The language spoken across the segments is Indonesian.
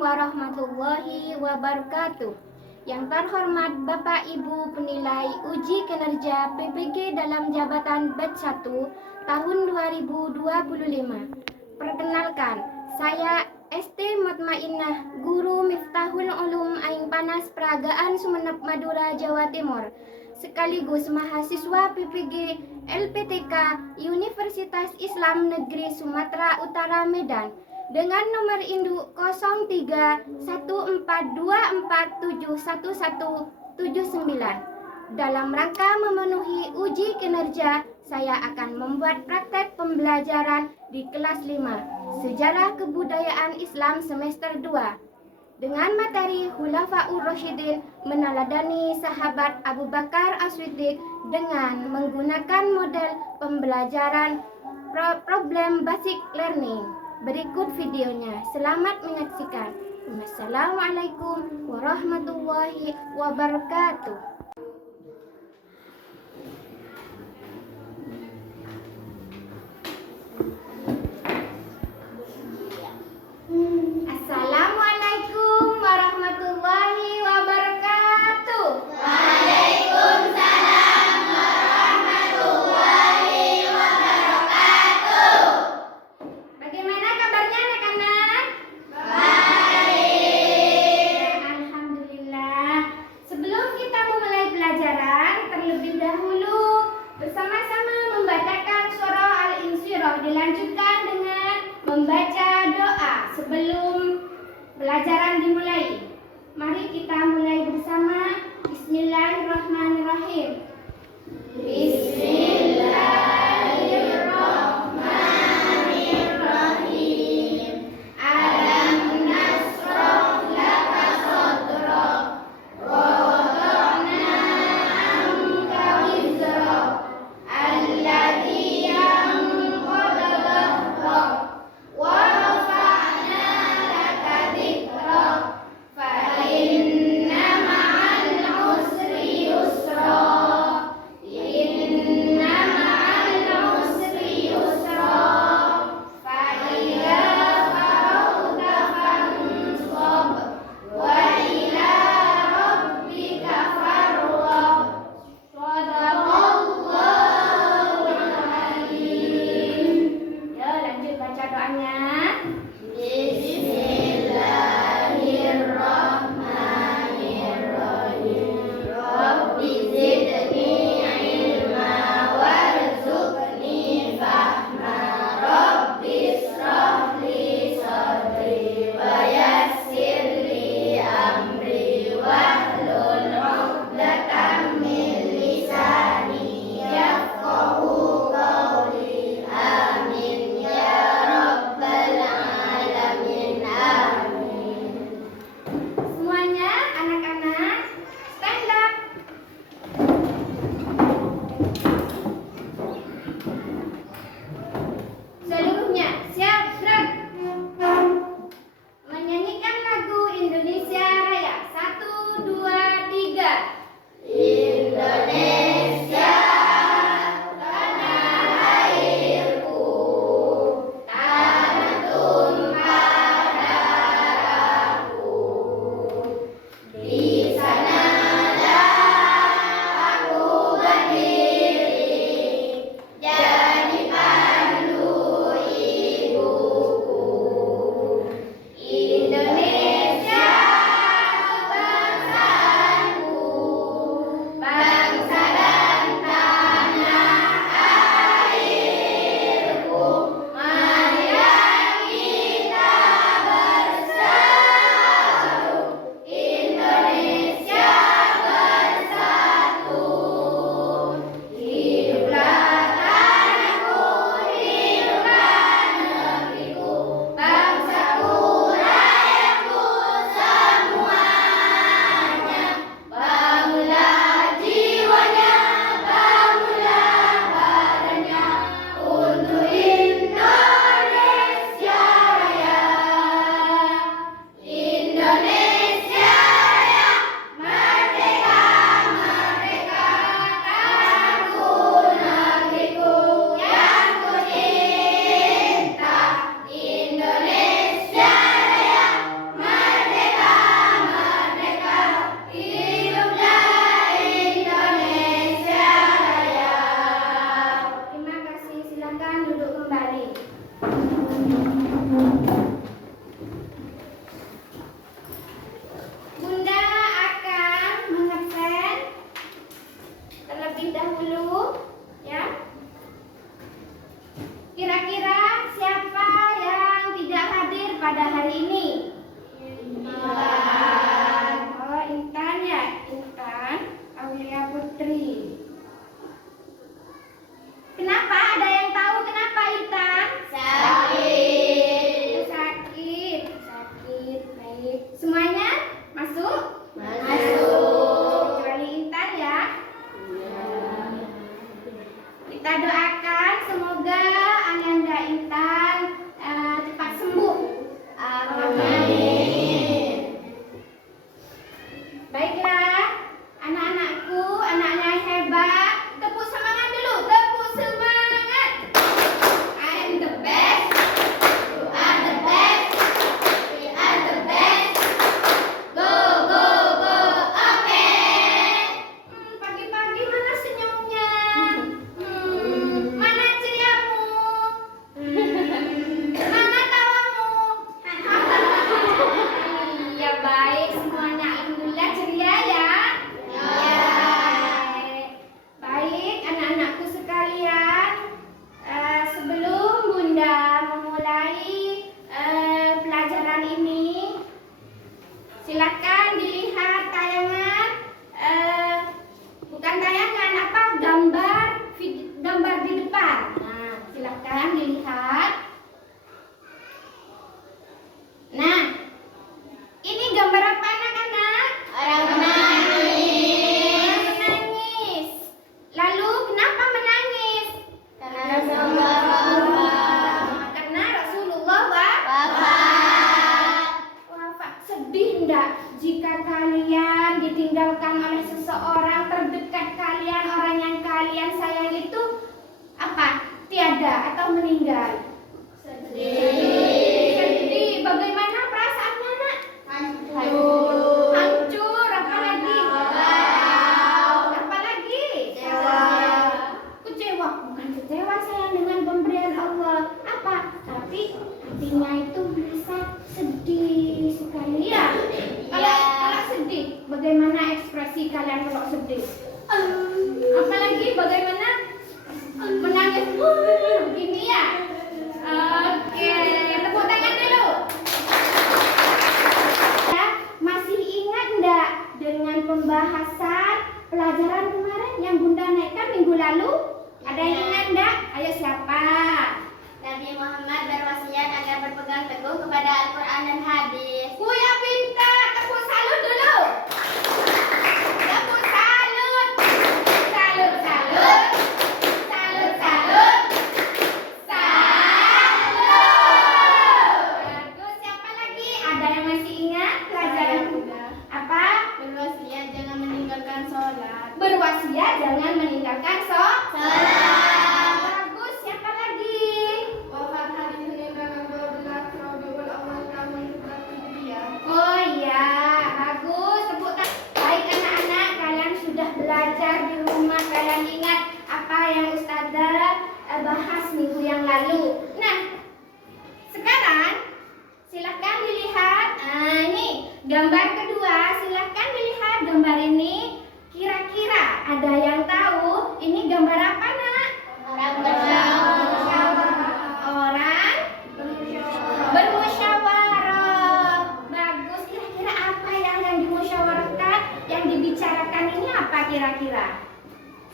warahmatullahi wabarakatuh. Yang terhormat Bapak Ibu penilai uji kinerja PPG dalam jabatan batch 1 tahun 2025. Perkenalkan, saya ST Mutmainnah, Guru Miftahul Ulum Aing Panas Peragaan Sumeneb Madura Jawa Timur, sekaligus mahasiswa PPG LPTK Universitas Islam Negeri Sumatera Utara Medan dengan nomor induk 031424711179. Dalam rangka memenuhi uji kinerja, saya akan membuat praktek pembelajaran di kelas 5 Sejarah Kebudayaan Islam semester 2 dengan materi Khulafaur Rasyidin meneladani sahabat Abu Bakar As-Siddiq dengan menggunakan model pembelajaran problem basic learning. Berikut videonya. Selamat menyaksikan. Wassalamualaikum warahmatullahi wabarakatuh. Assalamualaikum warahmatullahi wabarakatuh. Waalaikumsalam warahmatullahi wabarakatuh. Bagaimana kabarnya anak-anak? Baik. Alhamdulillah. Sebelum kita memulai pelajaran, terlebih dahulu bersama-sama membacakan surah Al-Insyirah, dilanjutkan dengan membaca doa sebelum pelajaran dimulai. Mari kita mulai bersama. Bismillahirrahmanirrahim. Bismillahirrahmanirrahim. Alam nashrah laka sadrak wa wada'na anka wizrak alladzi anqadha dhahrak wa rafa'na laka dhikrak fa inna ma'al usri yusra jika kalian ditinggalkan oleh seseorang terdekat kalian, orang yang kalian sayang itu apa? Tiada atau meninggal? Sedih. Bagaimana perasaannya, Nak? Hancur. Hancur. Apa lagi? Apa lagi? Kecewa. Bukan kecewa sayang dengan pemberian Allah. Apa? Tapi hatinya itu bisa sedih sekali ya. Kalau sedih, bagaimana ekspresi kalian kalau sedih? Apalagi bagaimana menangis? Begini ya. Oke, tepuk tangan dulu. Ya, masih ingat enggak dengan pembahasan pelajaran kemarin yang Bunda naikkan minggu lalu? Ada yang ingat enggak? Ayo siapa? Nabi Muhammad berwasiat agar berpegang teguh kepada Al-Quran dan hadis. Kuya pintar, tepuk salut dulu. Tepuk salut. Salut, salut. Salut, salut. Salut. Bagus, siapa lagi? Ada yang masih ingat pelajaran apa? Berwasiat jangan meninggalkan sholat. Berwasiat jangan meninggalkan sholat. Bagus, siapa lagi? Wafat hari Senin tanggal 12 Rabiul Awal tahun 11 Hijriah. Oh iya, bagus. Tepuk tangan. Baik anak-anak, kalian sudah belajar di rumah. Kalian ingat apa yang Ustazah bahas minggu yang lalu. Nah, sekarang silahkan dilihat. Nah, ini gambar kedua. Silahkan dilihat gambar ini. Kira-kira ada yang tahu ini gambar apa, Nak? Orang bersyawara. Orang bermusyawarah. Bagus. Kira-kira apa ya yang dimusyawarahkan, yang dibicarakan ini apa kira-kira?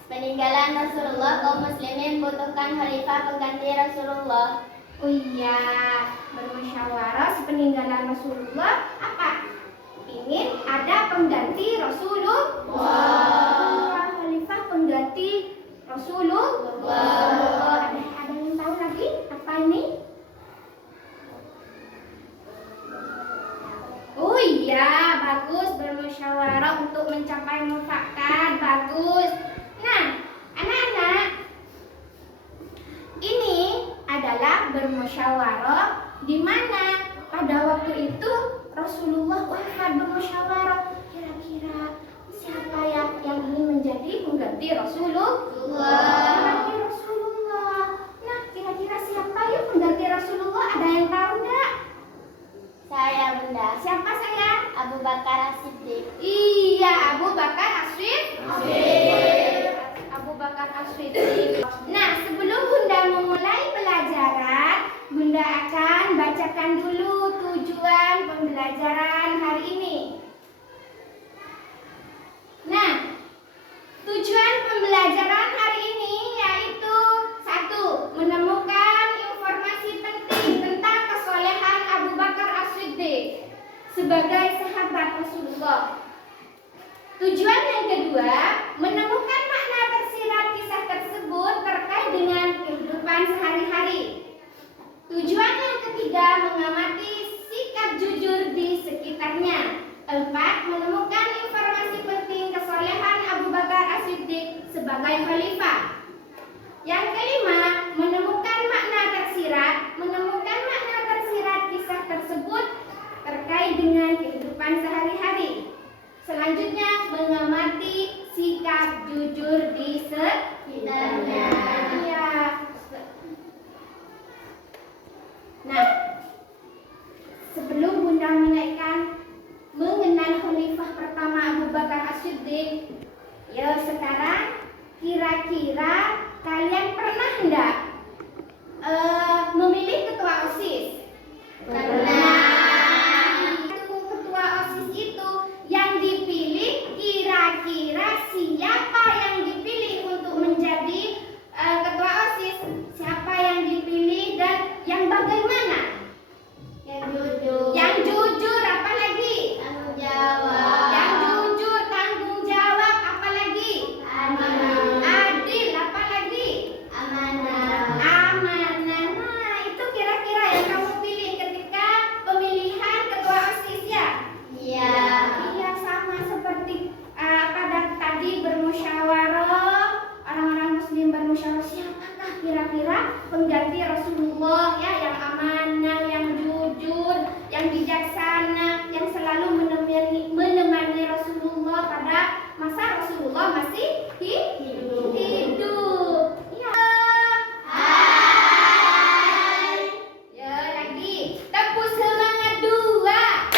Peninggalan Rasulullah, kaum muslimin butuhkan khalifah pengganti Rasulullah. Oh iya, bermusyawarah sepeninggalan Rasulullah apa? Ingin ada pengganti Rasulullah. Khalifah pengganti Rasulullah. Ada yang tahu lagi apa ini? Oh iya, bagus, bermusyawarah untuk mencapai mufakat. Bagus. Nah, anak-anak, ini adalah bermusyawarah di mana pada waktu itu Rasulullah wafat bermusyawarah. Kira-kira siapa yang ingin menjadi pengganti Rasulullah? Pengganti Rasulullah. Nah, kira-kira siapa yang pengganti Rasulullah? Ada yang tahu enggak? Saya Bunda. Siapa saya? Abu Bakar As-Siddiq. Iya, Abu Bakar As-Siddiq. Abu Bakar As-Siddiq. Nah, sebelum Bunda memulai pelajaran, Bunda akan bacakan dulu tujuan pembelajaran hari ini. Nah, tujuan pembelajaran hari ini yaitu 1. Menemukan informasi penting tentang kesolehan Abu Bakar As-Siddiq sebagai sahabat Rasulullah. Tujuan yang kedua, menemukan makna tersirat kisah tersebut terkait dengan kehidupan sehari-hari. Tujuan yang ketiga, mengamati sikap jujur di sekitarnya. 4. Menemukan informasi penting kesolehan Abu Bakar As-Siddiq sebagai khalifah. Yang kelima, menemukan makna tersirat kisah tersebut terkait dengan kehidupan sehari-hari. Selanjutnya, mengamati sikap jujur di sekitarnya. Ya. Nah, sebelum Bunda menaikkan mengenal khalifah pertama Abu Bakar As-Siddiq, ya sekarang kira-kira kalian pernah enggak memilih ketua OSIS? Ketua OSIS itu yang dipilih, kira-kira siapa yang dipilih untuk menjadi ketua OSIS? Siapa yang dipilih dan yang bagaimana? Yang jujur, apa lagi? Tanggung jawab. Yang jujur, tanggung jawab, apa lagi? Adil, apa lagi? Amanah. Amanah. Nah, itu kira-kira yang kamu pilih ketika yang bijaksana yang selalu menemani Rasulullah pada masa Rasulullah masih hidup. Ya. Hai. Ya lagi. Tepuk semangat dua.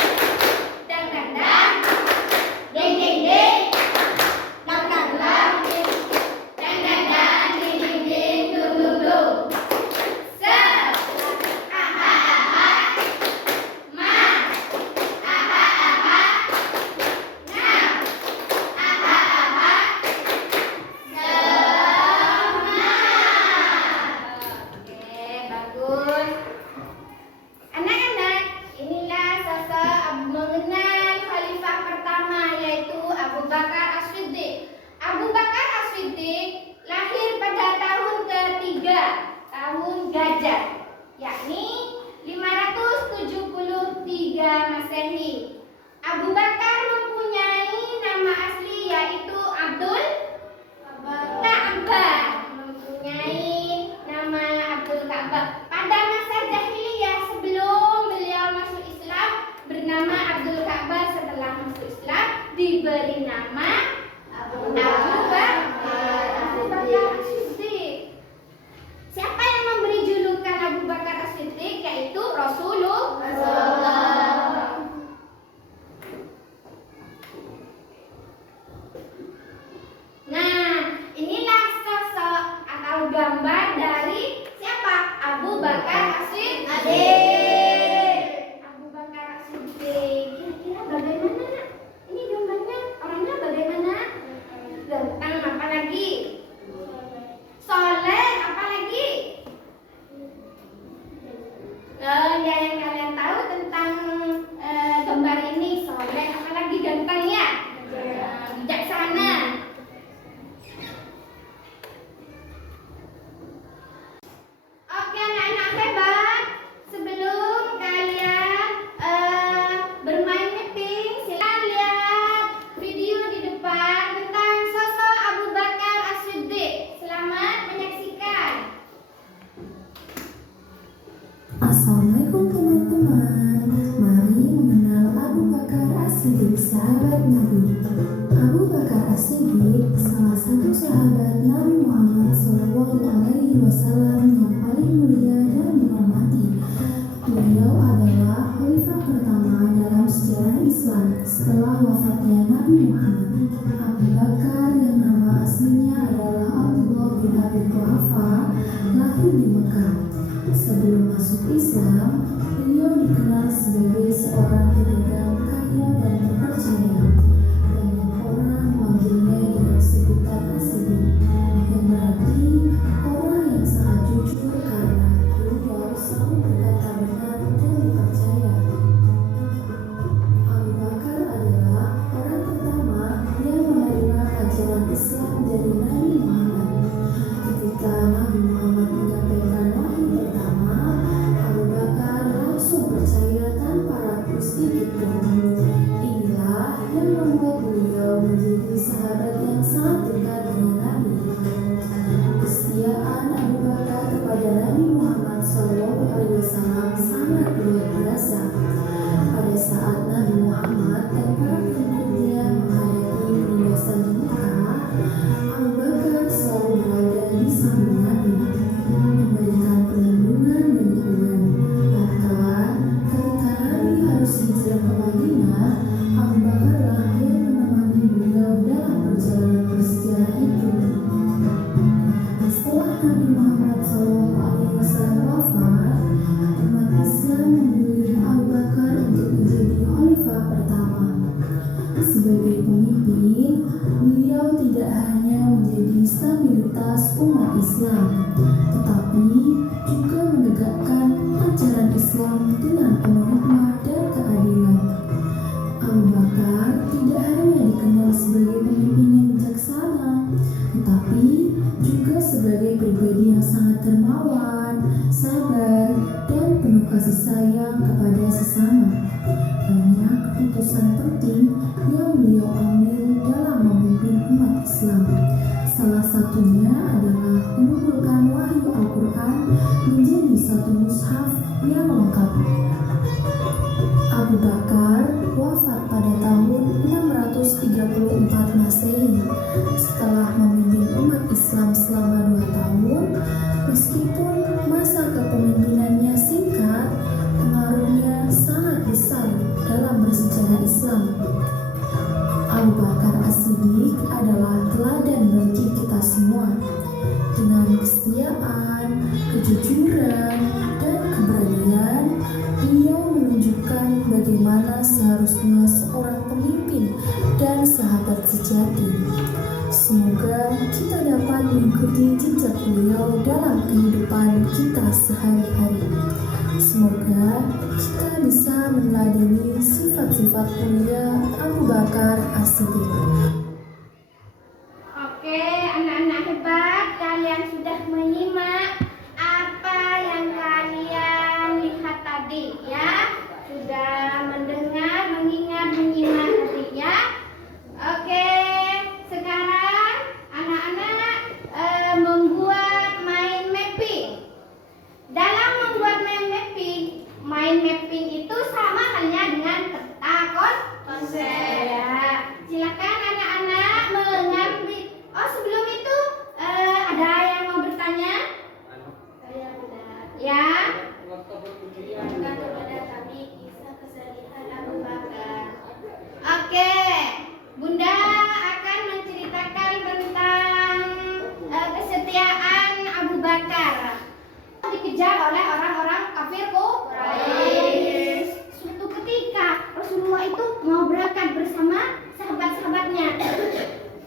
Dang dang dang. Ding ding ding. Dang dang dang. Dang dang dang. Ding ding ding. Dum dum dum. Yakni 573 Masehi. Abu Bakar mempunyai nama asli yaitu Abdul Ka'bah. Pada masa jahiliyah sebelum beliau masuk Islam bernama Abdul Ka'bah, setelah masuk Islam diberi nama Abu Bakar As-Siddiq. Siapa yang memberi julukan Abu Bakar As-Siddiq? Yaitu Rasulullah. Nah, inilah sosok atau gambar dari siapa? Abu Bakar As-Siddiq. Abu Bakar As-Siddiq. Kira-kira bagaimana, Nak? Ini gambarnya, orangnya bagaimana? Ganteng, apa lagi? Soleh, apa lagi? Yang kalian tahu tentang gambar ini, soleh, apa lagi ganteng ya? Bijaksana. Oke anak-anak hebat, sebelum kalian bermain mapping, silakan lihat video di depan tentang sosok Abu Bakar As-Siddiq. Selamat menyaksikan. Assalamualaikum teman-teman. Mari mengenal Abu Bakar As-Siddiq, sahabat Nabi. Abu Bakar As-Siddiq salah satu sahabat Nabi Muhammad SAW yang paling mulia dan dihormati. Beliau adalah khalifah pertama dalam sejarah Islam setelah wafatnya Nabi Muhammad. Abu Bakar yang nama aslinya adalah Abdullah bin Abi Quhafa lahir di Mekah. Sebelum masuk Islam, beliau dikenal sebagai seorang pedagang kaya dan terpercaya. Banyak orang memanggilnya dengan sebutan As-Siddiq, yang berarti orang yang sangat jujur karena beliau selalu berkata benar dan dipercaya. Abu Bakar adalah orang pertama yang menerima ajaran Islam dari Nabi Muhammad. Ketika Nabi Muhammad menyampaikan wahyu pertama, Abu Bakar langsung percaya tanpa ragu sedikit pun. Inilah yang membuat beliau menjadi sahabat yang sangat dekat dengan Nabi. Kesetiaan Abu Bakar kepada Nabi Muhammad SAW sangat luar biasa. Pada saat Nabi Muhammad dan para pengikutnya menghadapi penindasan di Mekah, Abu Bakar selalu berada di samping Nabi, memberikan perlindungan dan dukungan. Bahkan ketika Nabi harus hijrah ke Madinah, Abu Bakarlah yang menemani beliau dalam perjalanan bersejarah itu. Setelah Nabi Muhammad SAW wafat, umat Islam memilih Abu Bakar untuk menjadi khalifah pertama. Sebagai pemimpin, beliau tidak hanya menjadi stabilitas umat Islam, tetapi juga menegakkan ajaran Islam dengan penuh hikmah dan keadilan. Abu Bakar tidak hanya dikenal sebagai pemimpin yang bijaksana, tetapi juga sebagai pribadi yang sangat dermawan, sabar, dan penuh kasih sayang kepada sesama. Banyak keputusan penting yang beliau ambil dalam memimpin umat Islam. Salah satunya adalah mengumpulkan wahyu Al-Quran menjadi satu mushaf yang lengkap. Abu Bakar wafat pada tahun 634 Masehi setelah memimpin umat Islam selama 2 tahun. Meskipun masa kepemimpinannya singkat, pengaruhnya sangat besar dalam bersejarah Islam. Abu Bakar As-Siddiq adalah teladan bagi kita semua. Dengan kesetiaan, kejujuran, dan keberanian, beliau menunjukkan bagaimana seharusnya seorang pemimpin dan sahabat sejati. Semoga kita dapat mengikuti jejak beliau dalam kehidupan kita sehari-hari. Semoga kita bisa meneladani sifat-sifat mulia Abu Bakar As-Siddiq. Oke, anak-anak hebat, kalian sudah menyimak apa yang kalian lihat tadi ya? Sudah mendengar, mengingat, menyimak tadi ya? Oke, sekarang anak-anak membuat mind mapping. Dalam membuat mind mapping itu sama halnya dengan peta konsep. Ya, silakan anak-anak mengambil. Oh, sebelum itu ada yang mau bertanya? Ya. Bukan kepada kami kisah kesedihan Abu Bakar. Oke, Bunda akan menceritakan tentang kesetiaan Abu Bakar. Dikejar oleh orang-orang kafir Quraisy. Suatu ketika Rasulullah itu mau berangkat bersama sahabat-sahabatnya.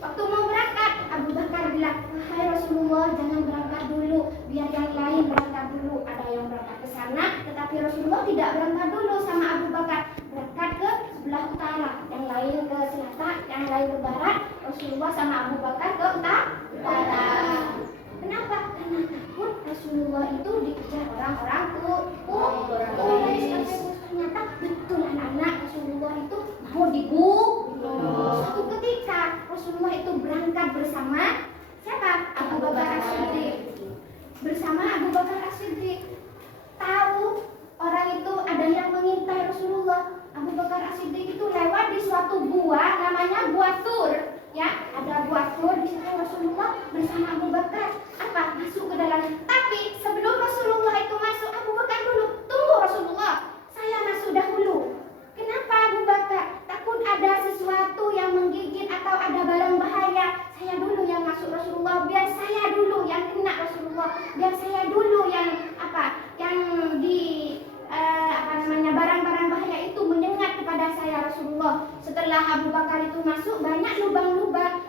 Waktu mau berangkat, Abu Bakar bilang, "Wahai Rasulullah, jangan berangkat dulu, biar yang lain berangkat dulu." Ada yang berangkat ke sana, tetapi Rasulullah tidak berangkat dulu sama Abu Bakar. Berangkat ke sebelah utara, yang lain ke selatan, yang lain ke barat. Rasulullah sama Abu Bakar ke utara. Kenapa? Karena takut Rasulullah itu dikejar orang-orang Quraisy. Ternyata betul anak-anak, Rasulullah itu mau dibunuh. Suatu ketika Rasulullah itu berangkat bersama siapa? Abu Bakar As-Siddiq. Bersama Abu Bakar As-Siddiq. Tahu orang itu ada yang mengintai Rasulullah. Abu Bakar As-Siddiq itu lewat di suatu gua namanya Gua Tur. Ya, ada Gua Tur di situ Rasulullah bersama Abu Bakar. Apa? Masuk ke dalam. Tapi sebelum Rasulullah itu masuk, Abu Bakar dulu. Tunggu Rasulullah, saya masuk dahulu. Kenapa Abu Bakar? Takut ada sesuatu yang menggigit atau ada barang bahaya. Saya dulu yang masuk Rasulullah, biar saya dulu yang kena Rasulullah, biar saya dulu yang yang di barang-barang bahaya itu menyengat kepada saya Rasulullah. Setelah Abu Bakar itu masuk, banyak lubang-lubang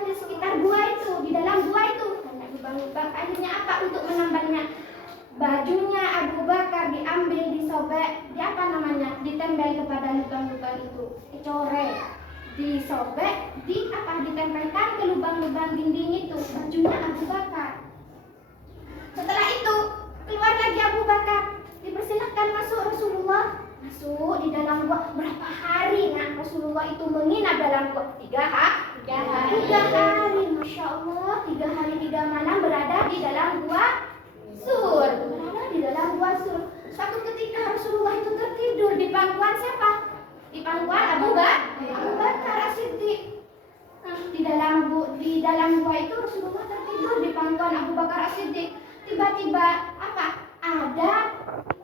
di sekitar gua itu, di dalam gua itu banyak lubang-lubang. Akhirnya apa? Untuk menambahnya, bajunya Abu Bakar diambil, disobek, ditempel kepada lubang-lubang itu, dicoret, disobek, ditempelkan ke lubang-lubang dinding itu, bajunya Abu Bakar. Setelah itu keluar lagi Abu Bakar, dipersilakan masuk Rasulullah. Masuk di dalam gua. Berapa hari Rasulullah itu menginap dalam gua? 3 hari. Masya Allah, 3 hari 3 malam berada di dalam gua Sur. Suatu ketika Rasulullah itu tertidur di pangkuan siapa? Di pangkuan Abu Bakar As-Siddiq. Di dalam gua itu Rasulullah tertidur di pangkuan Abu Bakar As-Siddiq. Tiba-tiba ada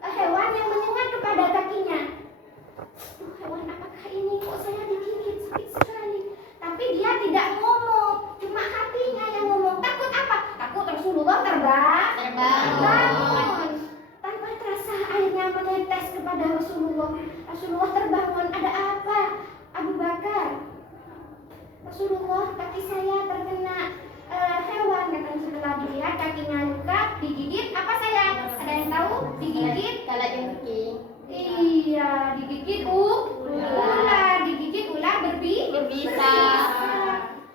hewan yang menyengat kepada kakinya. Hewan apakah ini? Kok saya digigit sakit sekali? Tapi dia tidak ngomong, cuma hatinya yang ngomong. Takut apa? Takut Rasulullah terbangun. Tanpa terasa airnya menetes kepada Rasulullah. Rasulullah terbangun. Ada apa? Abu Bakar. Rasulullah, kaki saya terkena hewan. Katanya setelah dilihat kakinya luka, digigit. Apa saya? Ada yang tahu? Digigit? Iya, digigit ular. Digigit ular berbisa.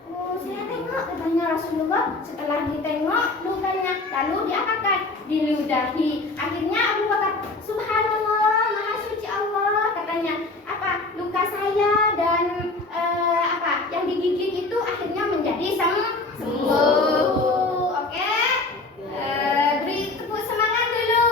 Oh, saya tengok, katanya Rasulullah. Setelah ditengok lukanya, lalu diapakan? Diludahi. Akhirnya Abu Bakar, Subhanallah, Maha Suci Allah, katanya. Luka saya dan yang digigit itu akhirnya menjadi sembuh. Oke? Beri tepuk semangat dulu.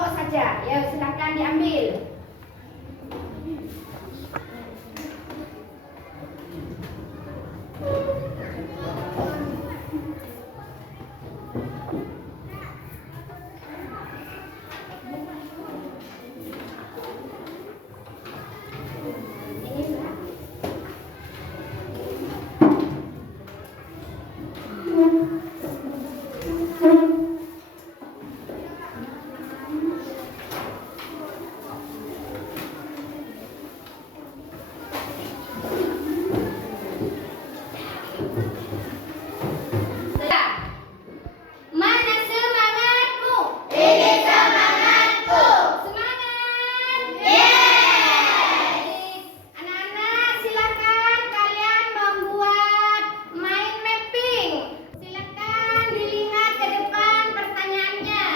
sekelompok saja. Ya, silakan diambil. Ini Mbak. Mana semangatmu? Ini semangatku. Semangat! Yeay! Anak-anak, silakan kalian membuat mind mapping. Silakan dilihat ke depan pertanyaannya.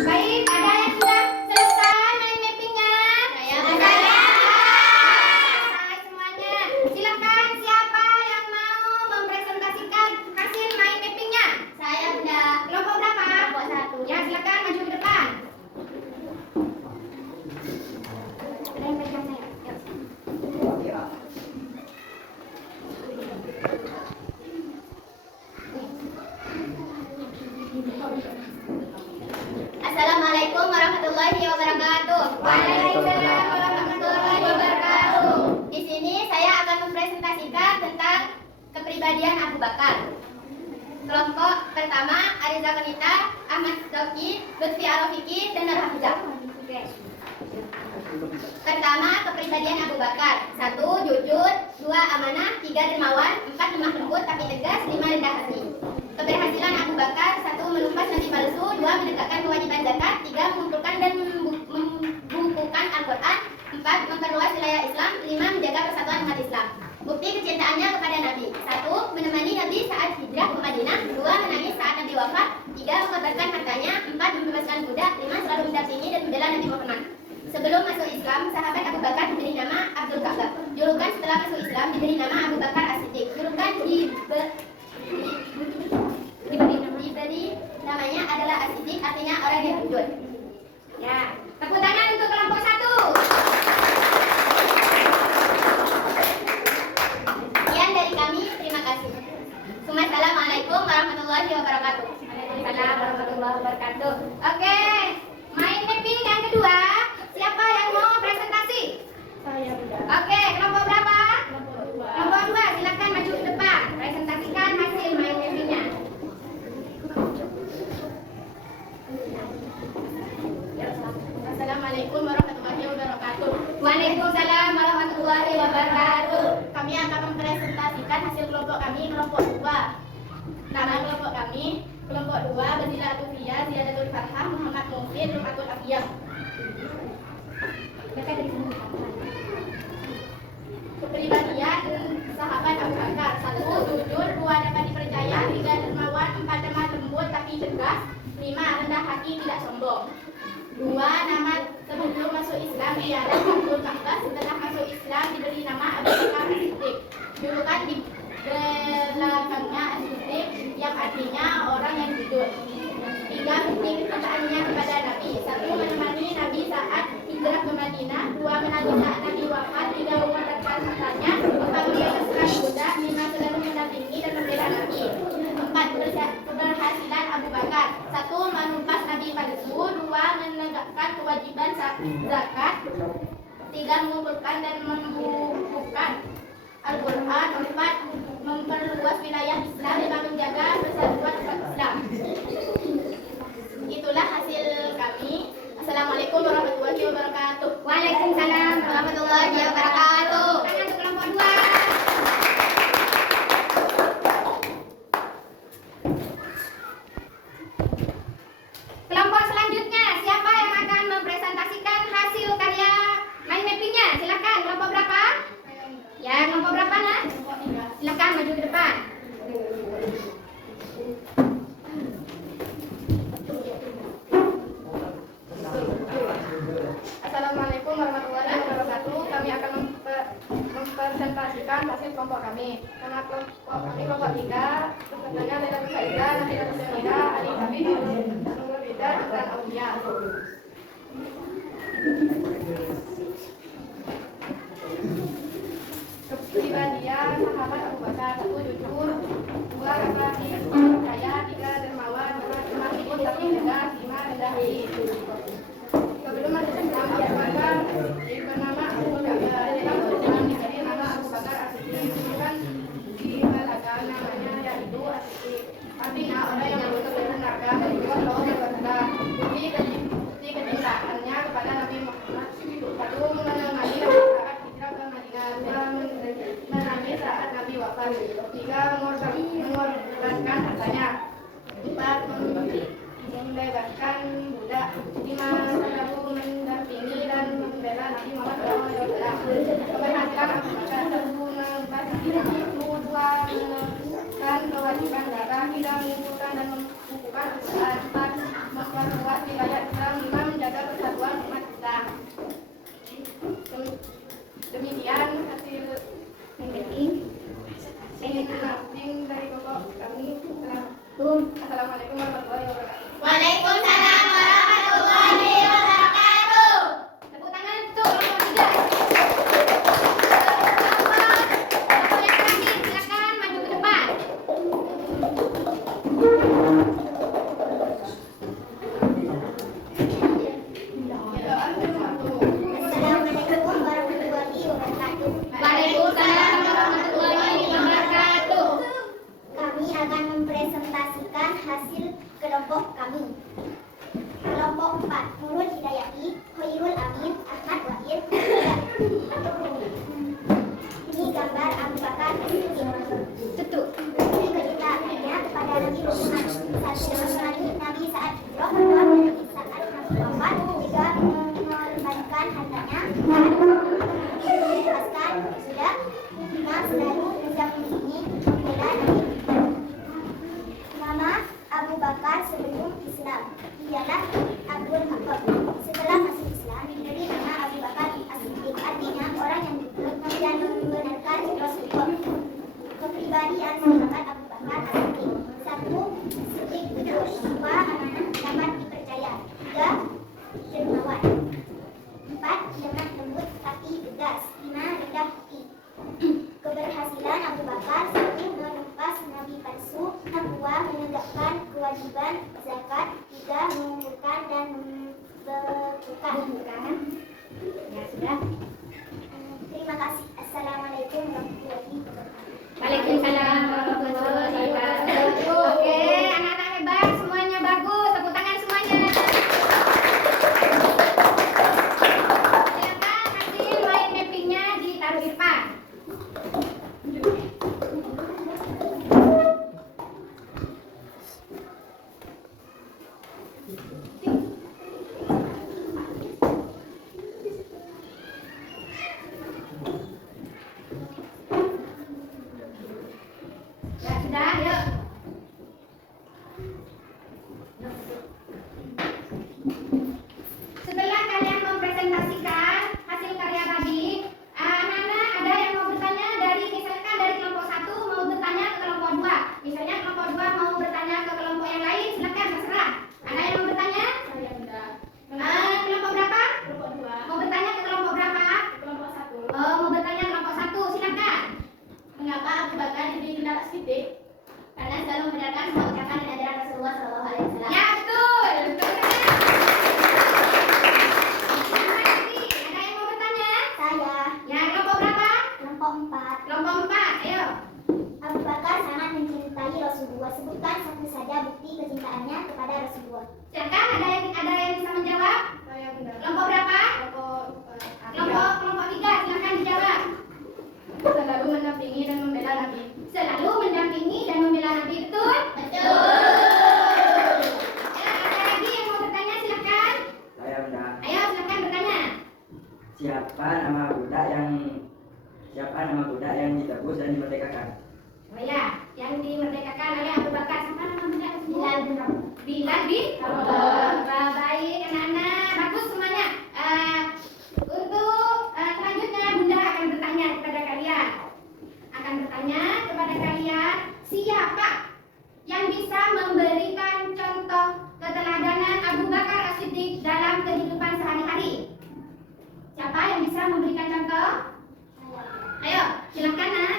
Baik, ada yang sudah selesai mind mappingnya? Selesai semuanya. Silakan siapa yang mau mempresentasikan hasil mind mappingnya? Saya udah. Kelompok berapa? Kelompok 1. Ya, silakan maju ke depan. Ada yang pegang saya? Yuk. Assalamualaikum warahmatullahi wabarakatuh. Waalaikumsalam warahmatullahi wabarakatuh. Di sini saya akan mempresentasikan tentang kepribadian Abu Bakar. Kelompok pertama, Ariza Kanita, Ahmad Doki, Lutfi Arofiki, dan Nur Hamzah. Pertama, kepribadian Abu Bakar. 1. Jujur. 2. Amanah. 3. Dermawan. 4. Lemah lembut tapi tegas. 5. Rendah hati. Keberhasilan Abu Bakar: 1. Menumpas nabi palsu. 2. Menegakkan kewajiban zakat. 3. Mengumpulkan dan membukukan Al-Quran. 4. Memperluas wilayah Islam. 5. Menjaga persatuan umat Islam. Bukti kecintaannya kepada Nabi: 1. Menemani Nabi saat hijrah ke Madinah. 2. Menangis saat Nabi wafat. 3. Mengorbankan hartanya. 4. Membebaskan budak. 5. Selalu mendampingi dan membela Nabi Muhammad. Sebelum masuk Islam, sahabat Abu Bakar diberi nama Abdul Ka'bah. Julukan setelah masuk Islam diberi nama Abu Bakar As-Siddiq. Julukan diberi namanya adalah As-Siddiq, artinya orang yang jujur. Ya, tepuk tangan untuk kelompok 1. Sekian dari kami, terima kasih. Assalamualaikum warahmatullahi wabarakatuh. Waalaikumsalam warahmatullahi wabarakatuh. Oke, mind mapping yang kedua. Siapa yang mau presentasi? Saya udah. Oke, kelompok berapa? Kelompok 2. Kelompok 2, silakan maju ke depan. Presentasikan hasil mind mappingnya. Assalamualaikum warahmatullahi wabarakatuh. Waalaikumsalam warahmatullahi wabarakatuh. Kami akan mempresentasikan hasil kelompok kami, kelompok 2. Nama kelompok kami, kelompok 2, Badila Atufia, Ziyadatul Farham, Muhammad Mufid, Rufatul Afiyah. Kepribadian sahabat Abu Bakar: 1. Jujur. 2. Dapat dipercaya. 3. Dermawan. 4. Lemah lembut tapi tegas. 5. Rendah hati, tidak sombong. 2. Nama sebelum masuk Islam ialah Abdul Ka'bah. Setelah masuk Islam diberi nama Abu Bakar As-Siddiq. Julukan di belakangnya As-Siddiq yang artinya orang yang jujur. 3. Bukti kecintaannya kepada Nabi: zakat. 3. Mengumpulkan dan membukukan Al-Quran. 4. Memperluas wilayah Islam. 5. Menjaga persatuan umat Islam. Itulah hasil kami. Assalamualaikum warahmatullahi wabarakatuh. Waalaikumsalam warahmatullahi wabarakatuh. Tangan untuk kelompok 2. Kelompok selanjutnya, siapa yang akan mempresentasikan hasil karya mind mappingnya? Silakan. Kelompok berapa? Ya, kelompok berapa nak? Silakan maju ke depan. Assalamualaikum warahmatullahi wabarakatuh. Kami akan mempresentasikan hasil kelompok kami. Nama kelompok kami kelompok 3. Pesertanya Laila Saida, Nabila Semira, Ali Habib, Nurul Bida, dan Aulia. Kepribadian sahabat Abu Bakar: 1. Jujur, 2. Laki-laki percaya, 3. Dermawan, 4. Lemah lembut tapi tegas, 5. Rendah hati. Sebelum masuk Islam, Abu Bakar bernama Abu Bakar. Islam diberi nama Abu Bakar As-Siddiq. Bukan dibalakan namanya yaitu As-Siddiq. Artinya orang yang membenarkan bahwa Allah berkehendak. Bukti kecintaannya kepada Nabi Muhammad. 1. Menangani saat hijrah ke Madinah. 2. Menangis saat Nabi wafat. 3. Mengorbankan hartanya. 4. Membebaskan budak. 5. Selalu mendampingi dan membela Nabi Muhammad SAW. Keberhasilan Abu Bakar: 1. Mengemban Nabi itu. 2. Menekan kewajiban zakat. 3. mengumpulkan dan membukukan Al-Quran. 4. Memperluas wilayah Islam. 5. Menjaga persatuan umat Islam. Demikian hasil mapping dari kelompok kami. Assalamualaikum warahmatullahi wabarakatuh. Waalaikumsalam warahmatullahi wabarakatuh. Tepuk tangan untuk kelompok 3. Kelompok yang terakhir, silakan maju ke depan. Assalamualaikum warahmatullahi wabarakatuh. Waalaikumsalam warahmatullahi wabarakatuh. Kami akan mempresentasikan hasil kelompok kami. Kelompok 4. Nurul Hidayati, Khairul Amin, Ahmad Wahid. Ini gambar Abu Bakar As-Siddiq. Tutup. Bukti kecintaannya kepada Nabi Muhammad. 1. Menemani Nabi saat hijrah. 2. Menangis saat Nabi wafat. 3. Mengorbankan hartanya. 4. Membebaskan budak. 5. Selalu mendampingi membela Nabi. Nama Abu Bakar sebelum Islam ialah Abdul Khattab. Setelah masuk Islam diberi nama Abu Bakar As-Siddiq, artinya orang yang jujur dan membenarkan Rasulullah. Kepribadian sahabat Abu Bakar As-Siddiq: 1. Siddiq jujur. 2. Amanah dapat dipercaya. 3. Dermawan. 4. Lemah lembut tapi tegas. 5. Rendah hati. Keberhasilan Abu Bakar: 1. Menumpas Nabi palsu. 2. Menegakkan kewajiban zakat. 3. Mengumpulkan dan membukukan. Ya sudah. Terima kasih. Assalamualaikum warahmatullahi wabarakatuh. Waalaikumsalam warahmatullahi wabarakatuh. Oke, anak-anak hebat, semuanya bagus. Tepuk tangan semuanya. Silakan hasil mind mappingnya ditaruh di depan. Siapa nama budak yang ditebus dan dimerdekakan? Oh ya, yang dimerdekakan oleh Abu Bakar. Siapa nama budak? Bilal bin Rabah. Baik anak-anak, bagus semuanya. Untuk selanjutnya Bunda akan bertanya kepada kalian. Siapa yang bisa memberikan contoh keteladanan Abu Bakar As-Siddiq dalam kehidupan sehari-hari? Siapa yang bisa memberikan contoh? Ayo, silakan nak.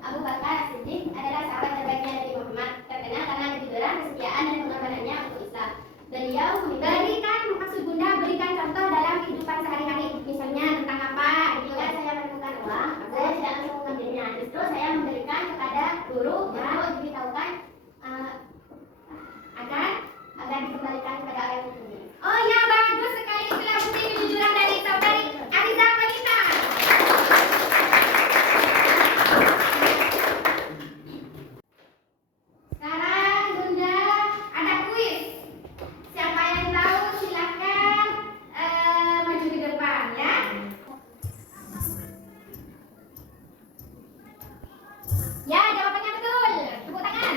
Abu Bakar As-Siddiq adalah sahabat terbaiknya Nabi Muhammad, terkenal karena kejujuran, kesetiaan dan pengorbanannya untuk Islam. Beliau berikan contoh dalam kehidupan sehari-hari. Misalnya tentang apa? Jika saya menemukan uang, saya tidak langsung mengambilnya. Justru saya memberikan kepada guru untuk diberitahukan agar dikembalikan kepada orang yang mempunyai. Oh ya, bagus sekali. Itulah bukti kejujuran dari saudari Ariza Wanita. Sekarang Bunda ada kuis. Siapa yang tahu silakan maju ke depan ya. Ya, jawabannya betul. Tepuk tangan.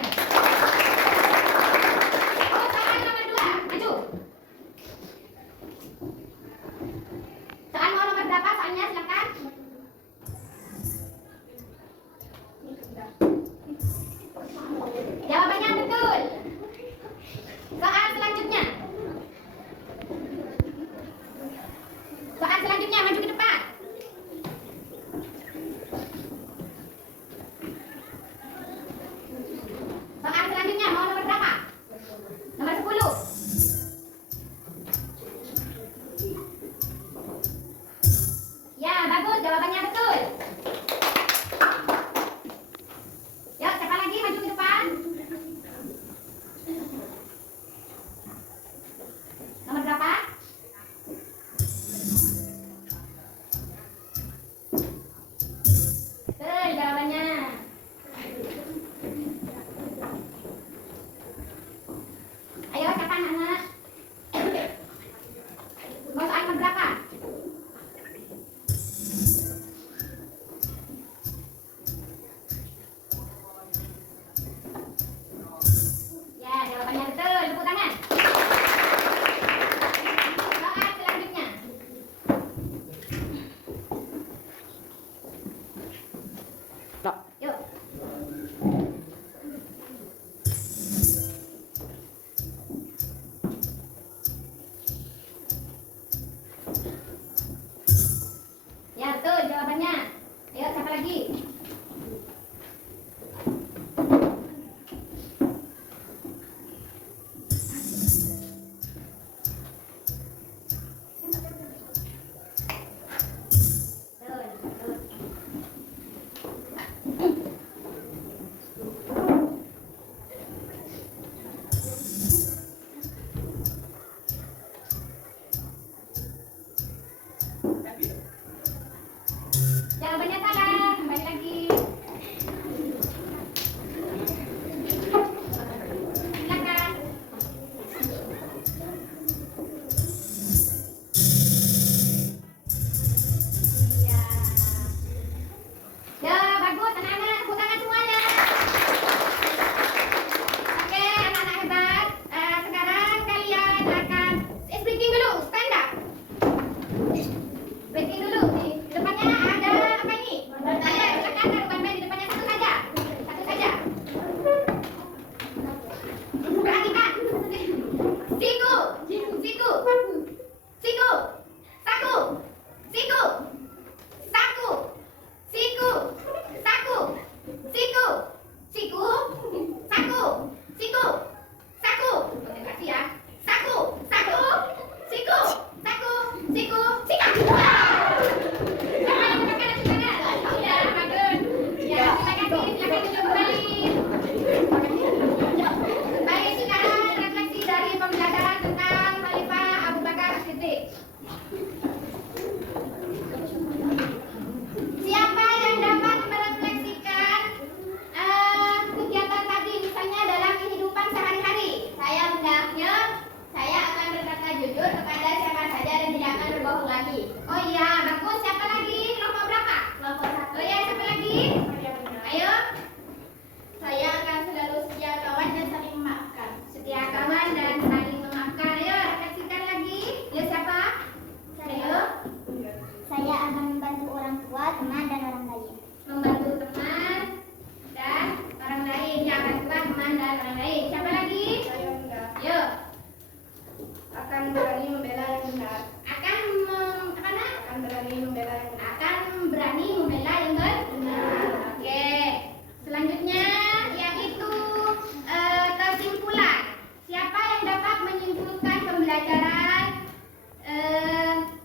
pelajaran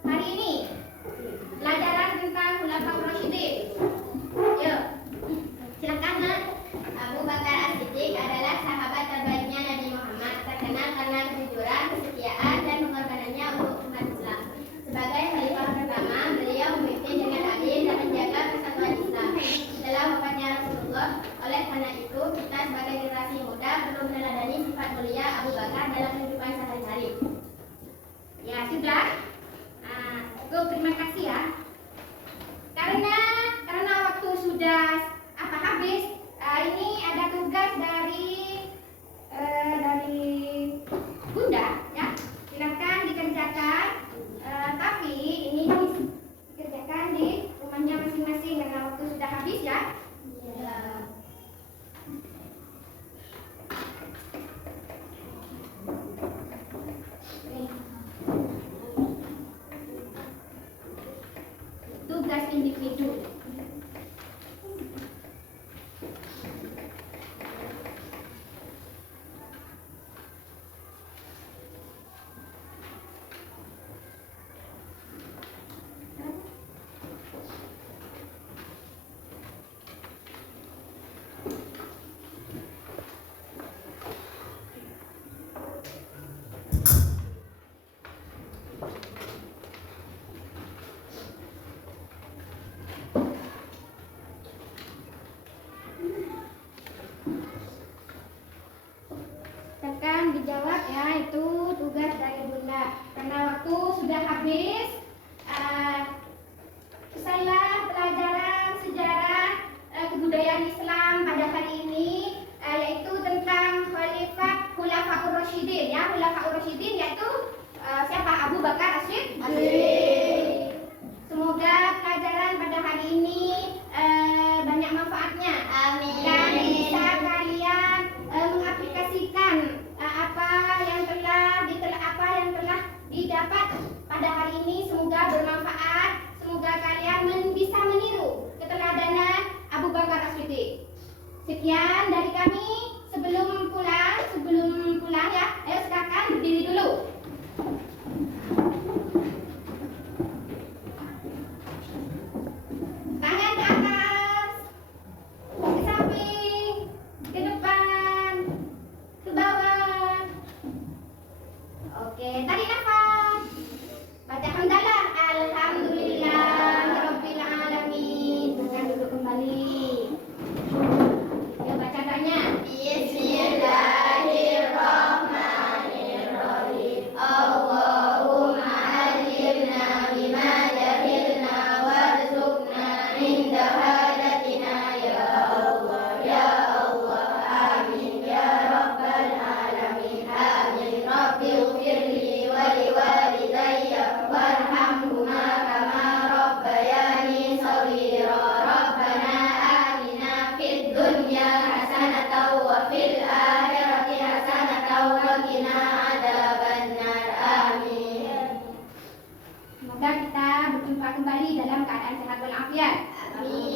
hari ini. Pelajaran tentang Khulafaur Rasyidin. Yuk, silakan Nak. Abu Bakar As-Siddiq adalah sahabat terbaiknya Nabi Muhammad, terkenal karena kejujuran, kesetiaan, dan pengorbanannya untuk umat Islam. Sebagai khalifah pertama, beliau memimpin dengan adil dan menjaga persatuan Islam. Setelah wafatnya Rasulullah, oleh karena itu kita sebagai generasi muda perlu meneladani sifat mulia Abu Bakar dalam kehidupan sehari-hari. Ya sudah, cukup, terima kasih ya. Karena waktu sudah habis, ini ada tugas dari Bunda ya. Silakan dikerjakan. Tapi ini dikerjakan di rumahnya masing-masing karena waktu sudah habis ya. Tugas individu. Tekan dijawab ya, itu tugas dari Bunda. Karena waktu sudah habis, selesailah pelajaran sejarah kebudayaan Islam pada hari ini, yaitu tentang Khalifah Khulafaur Rasyidin ya. Khulafaur Rasyidin yaitu siapa? Abu Bakar As-Siddiq. Semoga pelajaran pada hari ini banyak manfaatnya. Amin. Dan bisa kalian mengaplikasikan apa yang telah didapat pada hari ini. Semoga bermanfaat. Semoga kalian bisa meniru keteladanan Abu Bakar As-Siddiq. Sekian dari kami. Sebelum pulang ya, ayo silakan berdiri dulu. Tangan ke atas, ke samping, ke depan, ke bawah. Oke, tarik nafas. Baca hamdalah. Alhamdulillahirabbil alamin. Silakan duduk kembali. Yuk baca doanya. Bismillahirrahmanirrahim. Allahumma alimna bima jahilna warzuqna inda hadatina ya Allah ya Allah. Amin ya rabbal alamin. Amin. Rabbi ighfirli wa liwalidayya warhamhuma kama rabbayani shaghira. Rabbana atina fid dunya hasanatan wa fil akhirati hasanatan wa qina adzabannar. Amin. Semoga kita berjumpa kembali dalam keadaan sehat walafiat. Amin.